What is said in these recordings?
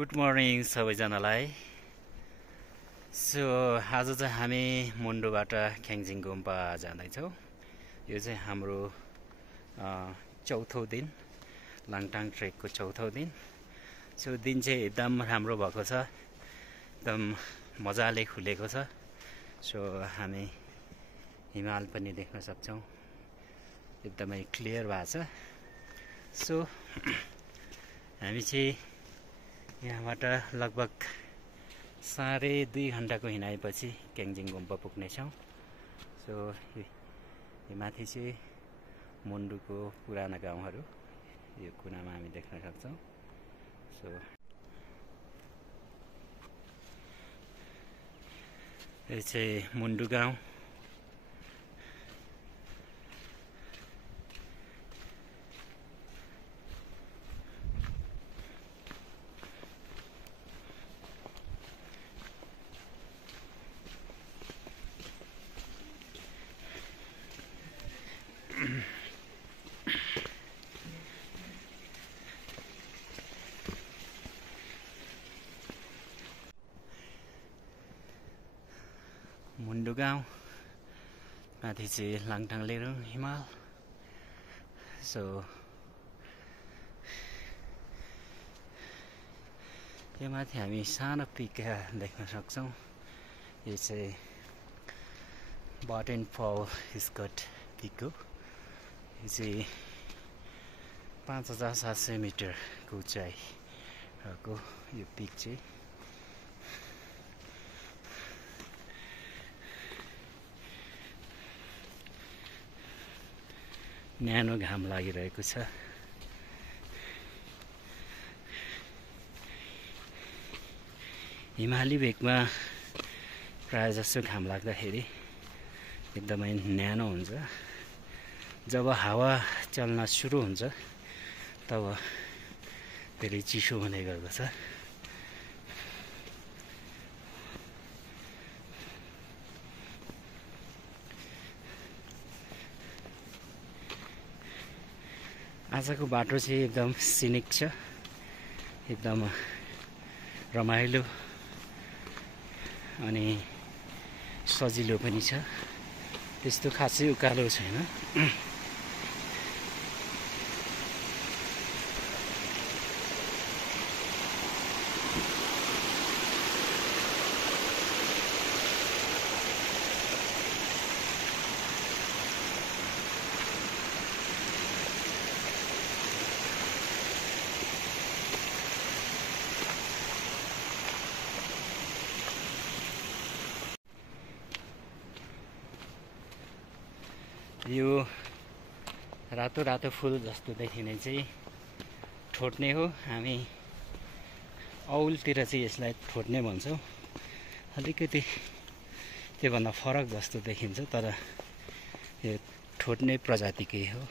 Good morning सबैजनालाई। So आज चाहिँ हामी मुन्डुबाट ख्याङ्जिङ गुम्पा जाँदैछौँ। यो चाहिँ हाम्रो चौथो दिन, लाङटाङ ट्रेकको चौथो दिन। सो दिन चाहिँ एकदम राम्रो भएको छ, एकदम मजाले खुलेको छ। सो हामी हिमाल पनि देख्न सक्छौँ, एकदमै क्लियर भएको छ। सो हामी चाहिँ यहाँबाट लगभग 2.5 घन्टाको हिँडाइपछि ख्याङ्जिङ गुम्पा पुग्नेछौँ। सो यो माथि चाहिँ मुन्डुको पुराना गाउँहरू यो कुनामा हामी देख्न सक्छौँ। सो यो चाहिँ मुन्डु गाउँ। मुन्डु गाउँ माथि चाहिँ लाङटाङ लेरुङ हिमाल। सो यो माथि हामी सानो पिक देख्न सक्छौँ। यो चाहिँ वाटरफल स्कट पिक हो। यो चाहिँ 5700 मिटरको उचाइको यो पिक चाहिँ। न्यानो घाम लागिरहेको छ। हिमाली भेगमा प्रायः जसो घाम लाग्दाखेरि एकदमै न्यानो हुन्छ। जब हावा चल्न सुरु हुन्छ तब धेरै चिसो हुने गर्दछ। आजको बाटो चाहिँ एकदम सिनिक छ, एकदम रमाइलो अनि सजिलो पनि छ। त्यस्तो खासै उकालो छैन। यो रातो रातो फुल जस्तो देखिने चाहिँ ठोट्ने हो। हामी औलतिर चाहिँ यसलाई ठोट्ने भन्छौँ। अलिकति त्योभन्दा फरक जस्तो देखिन्छ, तर यो ठोट्ने प्रजातिकै हो।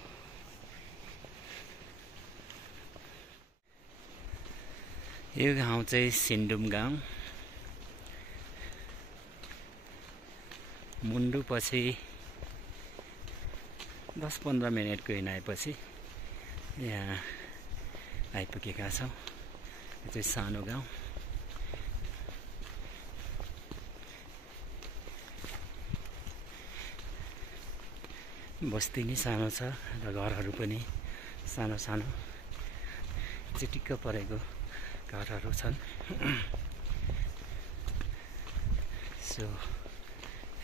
यो गाउँ चाहिँ सिन्डुम गाउँ। मुन्डु पछि 10-15 मिनटको हिँडाइपछि यहाँ आइपुगेका छौँ। यो चाहिँ सानो गाउँ। बस्ती नै सानो छ र घरहरू पनि सानो सानो चिटिक्क परेको घरहरू छन्। सो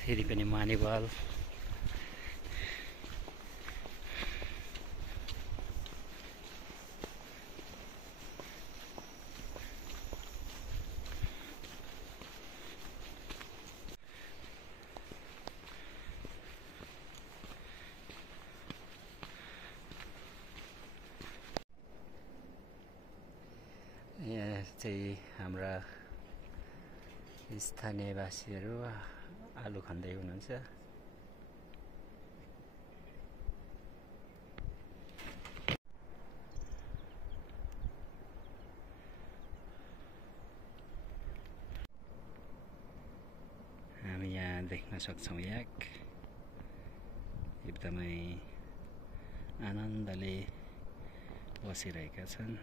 फेरि पनि मानेवाल यहाँ चाहिँ हाम्रा स्थानीयवासीहरू आलु खन्दै हुनुहुन्छ। हामी यहाँ देख्न सक्छौँ याक एकदमै आनन्दले बसिरहेका छन्।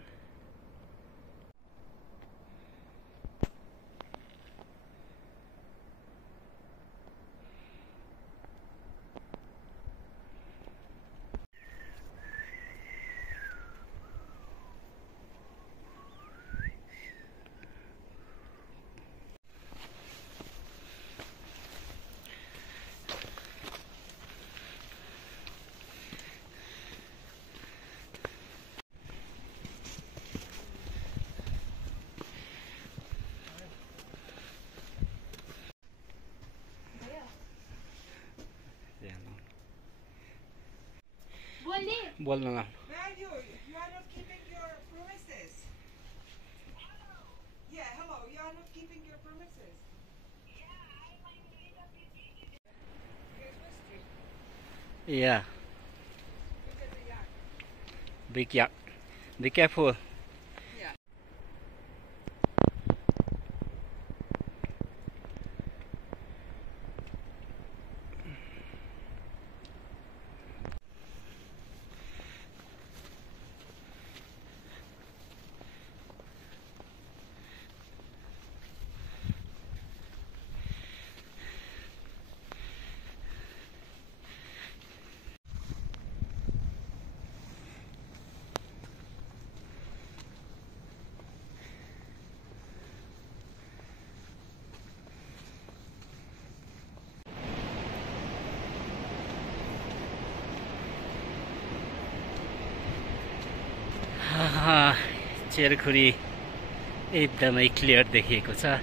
बोल्न न Matthew, you are not keeping your promises. Yeah, hello, you are not keeping your promises. Yeah. Look at the yak. Big yak. Be careful. Yeah. चेरखुरी एकदमै क्लियर देखिएको छ।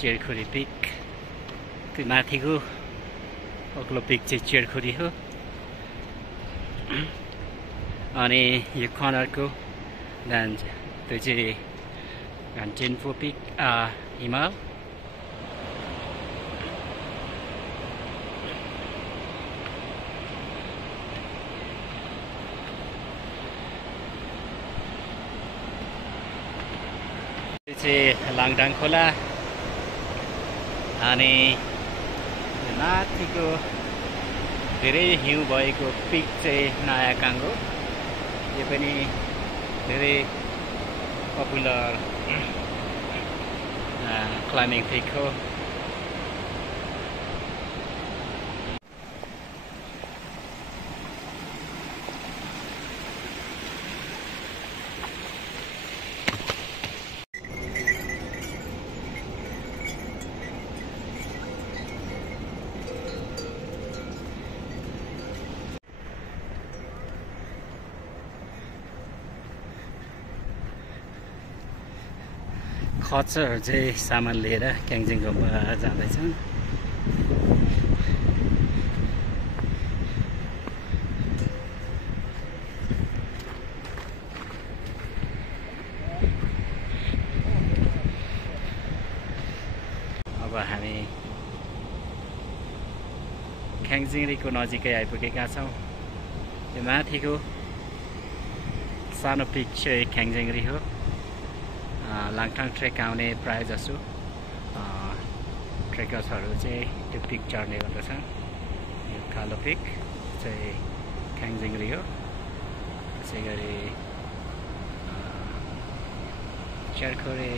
चेरखुरी पिक त्यो माथिको अग्लो पिक चाहिँ चेरखुरी हो अनि यो कर्नरको त्यो चाहिँ घन्टेन्पो पिक हिमाल। चाहिँ लाङटाङ खोला अनि माथिको धेरै हिउँ भएको पिक चाहिँ नयाँ काङ्गो। यो पनि धेरै पपुलर क्लाइम्बिङ पिक हो। खच्चरहरू चाहिँ सामान लिएर क्याङजिङ गुम्बा जाँदैछन्। अब हामी ख्याङजिङरीको नजिकै आइपुगेका छौँ। यो माथिको सानो पिक चाहिँ ख्याङजिङरी हो। लाङटाङ ट्रेक आउने प्रायः जसो ट्रेकर्सहरू चाहिँ त्यो पिक चढ्ने गर्दछन्। यो कालो पिक चाहिँ ख्याङजिङरी हो। त्यसै गरी चेरखुरी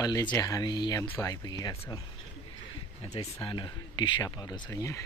अहिले चाहिँ हामी याम्फू आइपुगेका छौँ। यहाँ चाहिँ सानो टी सपहरू छ। यहाँ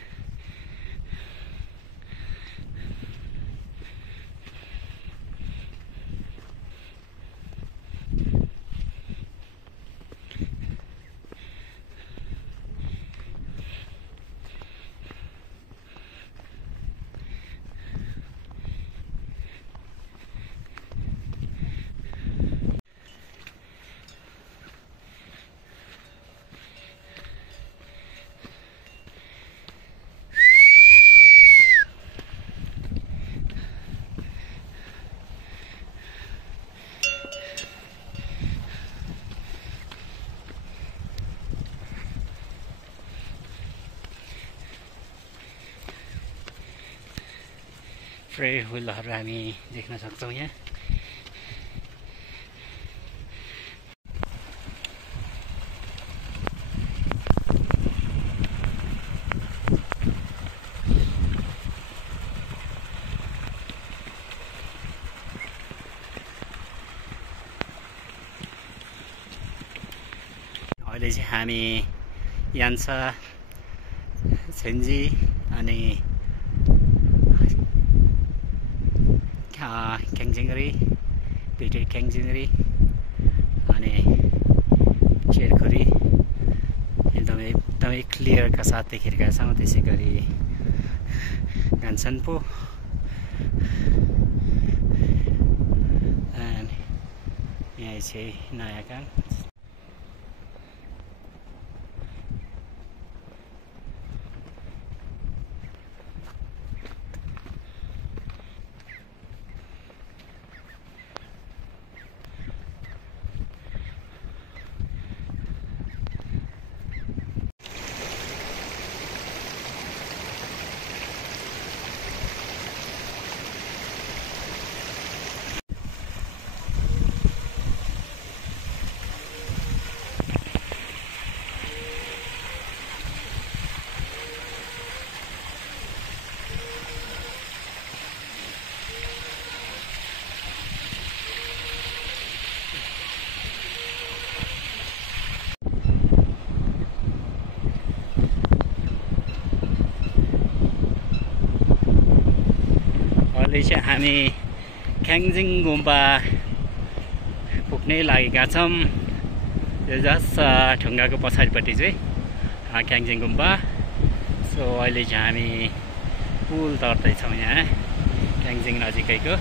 फ्रेड हुलहरू हामी देख्न सक्छौँ। यहाँ अहिले चाहिँ हामी यान्सा छेन्जी अनि ख्याङजिङरी दुईटै ख्याङजिङरी अनि चेरखुरी एकदमै क्लियरका साथ देखेका छौँ। त्यसै गरी घनसन्पो यहाँ चाहिँ नयाँ काम अहिले चाहिँ हामी ख्याङ्जिङ गुम्बा पुग्नै लागेका छौँ। यो जस्ट ढुङ्गाको पछाडिपट्टि चाहिँ ख्याङ्जिङ गुम्बा। सो अहिले चाहिँ हामी पुल तर्दैछौँ यहाँ ख्याङ्जिङ नजिकैको।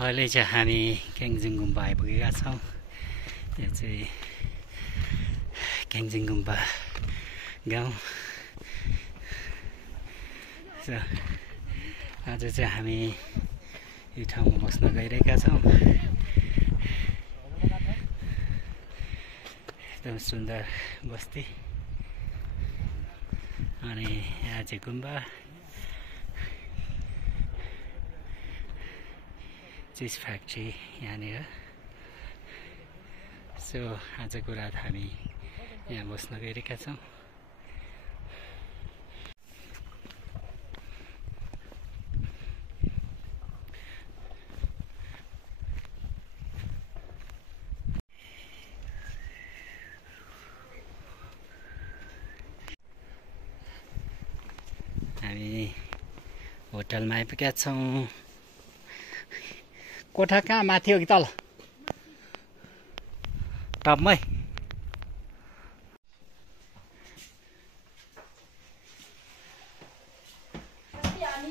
अहिले चाहिँ हामी ख्याङ्जिङ गुम्बा आइपुगेका छौँ। यो चाहिँ ख्याङ्जिङ गुम्बा गाउँ। आज चाहिँ हामी यो ठाउँमा बस्न गइरहेका छौँ। एकदम सुन्दर बस्ती अनि यहाँ चाहिँ गुम्बा चिज फ्याक्ट्री यहाँनिर। सो आजको रात हामी यहाँ बस्न गइरहेका छौँ। हामी होटलमा आइपुगेका छौँ। कोठा कहाँ माथि हो कि तल? टपमै।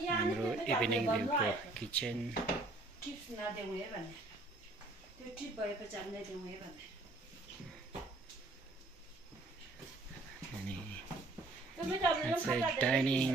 हाम्रो इभिनिङ भ्यूको किचन। टिप्स नदेऊ है भन्ने त्यो टिप भएपछि हामीलाई देऊ है भन्ने अनि डाइनिङ